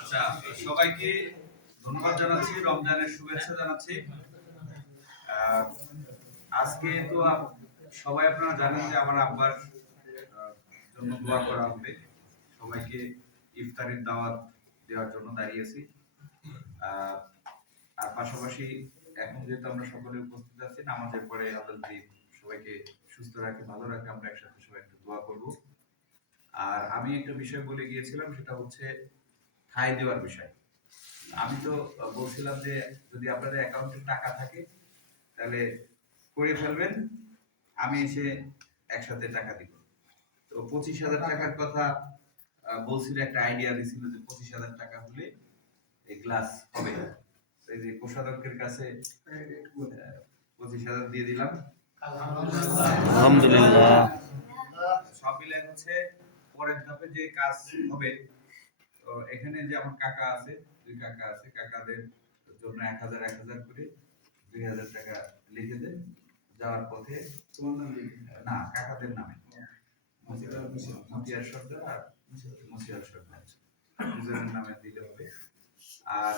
আচ্ছা সবাইকে ধন্যবাদ জানাচ্ছি, রমজানের শুভেচ্ছা জানাচ্ছি। আজকে তো সবাই আপনারা জানেন যে আমার আব্বার জন্য দোয়া করা হবে। সবাইকে ইফতারের দাওয়াত দেওয়ার জন্য দাঁড়িয়েছি। আর পাশাপাশি এখন যেহেতু আমরা সকলে উপস্থিত আছি, নামাজের পরে যদি সবাইকে সুস্থ রাখে, ভালো রাখে। আমরা একসাথে সবাই একটু দোয়া করব। আর আমি একটা বিষয় বলে গিয়েছিলাম, সেটা হচ্ছে ঠাই দেওয়ার বিষয়। আমি তো বলছিলাম যে, যদি আপনাদের অ্যাকাউন্টে টাকা থাকে, তাহলে করে ফেলবেন। আমি এসে একসাথে টাকা দিব। তো পঁচিশ হাজার টাকার কথা বলছিল, একটা আইডিয়া দিছিল যে পঁচিশ হাজার টাকা হলে এই গ্লাস হবে। এই যে কোষাধ্যক্ষের কাছে পঁচিশ হাজার দিয়ে দিলাম। আলহামদুলিল্লাহ। সব মিলে হচ্ছে পরের ধাপে যে কাজ হবে তো এখানে যে আমার কাকা আছে দুই কাকা আছে কাকাদের জন্য এক হাজার এক হাজার করে দুই হাজার টাকা লিখে দেন যাওয়ার পথে তোমার নাম না কাকাদের নামে। মতিয়ার সর্দার আর মসিয়ার সর্দার। দুজনের নামে দিলে হবে। আর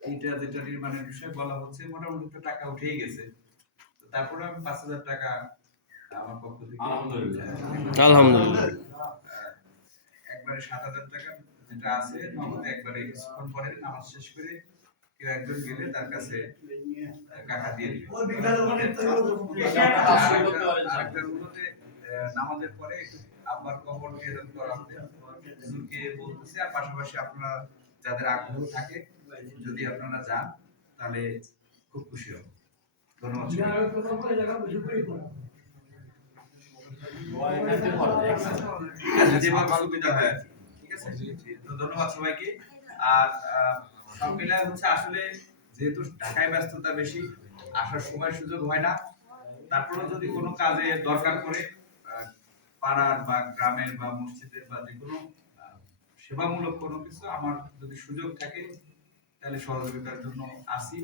এইটা যেটা নির্মাণের বিষয়ে বলা হচ্ছে মোটামুটি তো টাকা উঠেই গেছে। তারপরে আমি পাঁচ হাজার টাকা আমার পক্ষ থেকে আলহামদুলিল্লাহ। আলহামদুলিল্লাহ। একবারে সাত হাজার টাকা যেটা আছে নগদে একবারে কিছুক্ষণ পরে নামাজ শেষ করে কেউ একজন গেলে তার কাছে টাকা দিয়ে দিবে আরেকটা নামাজের পরে আবার কবর নিবেদন করা হবে হুজুরকে বলতেছি আর পাশাপাশি আপনারা যাদের আগ্রহ থাকে যদি আপনারা যান তাহলে খুব খুশি হব। ধন্যবাদ ধন্যবাদ সবাইকে। আর সব মিলায় হচ্ছে আসলে যেহেতু ঢাকায় ব্যস্ততা বেশি আসার সময় সুযোগ হয় না। তারপরে যদি কোনো কাজে দরকার আহ, পাড়ার বা গ্রামের বা মসজিদের বা যে কোনো সেবামূলক কোনো কিছু আমার যদি সুযোগ থাকে তাহলে সহযোগিতার জন্য আসি।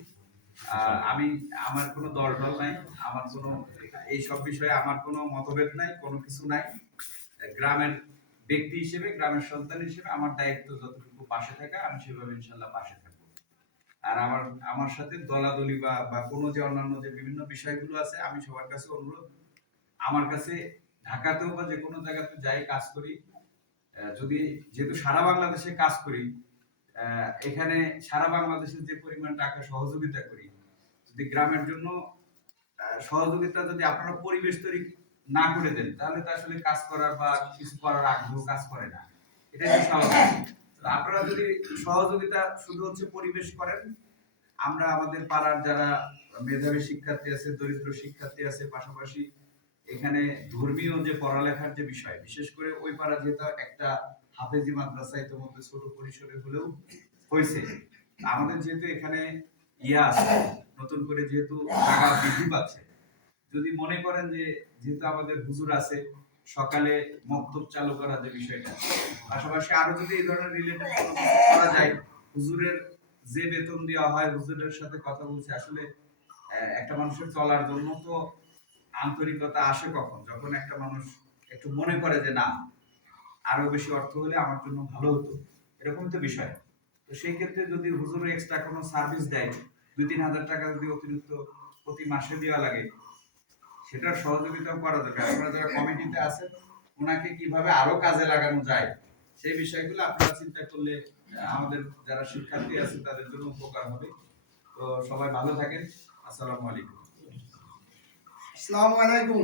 আমি, আমার কোনো দল নাই, আমার কোনো, এই সব বিষয়ে আমার কোনো মতভেদ নাই, কোনো কিছু নাই। গ্রামের ব্যক্তি হিসেবে, গ্রামের সন্তান হিসেবে আমার দায়িত্ব যতটুকু পাশে থাকা, আমি সেভাবে ইনশাল্লাহ পাশে থাকব। আর আমার আমার সাথে দলাদলি বা বা কোনো যে অন্যান্য যে বিভিন্ন বিষয়গুলো আছে, আমি সবার কাছে অনুরোধ। আমার কাছে ঢাকাতেও বা যে কোনো জায়গাতে যাই, কাজ করি। যদি যেহেতু সারা বাংলাদেশে কাজ করি এখানে সারা বাংলাদেশের যে পরিমাণ টাকা সহযোগিতা করি, যদি গ্রামের জন্য সহযোগিতা যদি আপনারা পরিবেশ তৈরি না করে দেন, তাহলে তো আসলে কাজ করার বা কিছু করার আগ্রহ কাজ করে না। এটা স্বাভাবিক। আপনারা যদি সহযোগিতা শুধু হচ্ছে পরিবেশ করেন, আমরা আমাদের পাড়ার যারা মেধাবী শিক্ষার্থী আছে, দরিদ্র শিক্ষার্থী আছে, পাশাপাশি এখানে ধর্মীয় যে পড়ালেখার যে বিষয়, বিশেষ করে ওই পাড়া যেহেতু একটা হাফেজি মাদ্রাসা ইতিমধ্যে ছোট পরিসরে হলেও হয়েছে। আমাদের যেহেতু এখানে ইয়া আছে, নতুন করে যেহেতু টাকা বৃদ্ধি পাচ্ছে, যদি মনে করেন যে যেহেতু আমাদের হুজুর আছে, সকালে মক্তব চালু করা যে বিষয়টা, পাশাপাশি আরও যদি এই ধরনের রিলেটেড করা যায়, হুজুরের যে বেতন দেওয়া হয়, হুজুরের সাথে কথা বলছে, আসলে একটা মানুষের চলার জন্য তো আন্তরিকতা আসে কখন? যখন একটা মানুষ একটু মনে করে যে না আরও বেশি অর্থ হলে আমার জন্য ভালো হতো। এরকম তো বিষয়। তো সেই ক্ষেত্রে যদি হুজুর এক্সট্রা কোনো সার্ভিস দেয়, দুই তিন হাজার টাকা যদি অতিরিক্ত প্রতি মাসে দেওয়া লাগে, সেটার সহযোগিতাও করা দরকার। আপনারা যারা কমিটিতে আছেন, ওনাকে কীভাবে আরও কাজে লাগানো যায়, সেই বিষয়গুলো আপনারা চিন্তা করলে আমাদের যারা শিক্ষার্থী আছে, তাদের জন্য উপকার হবে। তো সবাই ভালো থাকেন। আসসালামু আলাইকুম। আসসালামু আলাইকুম।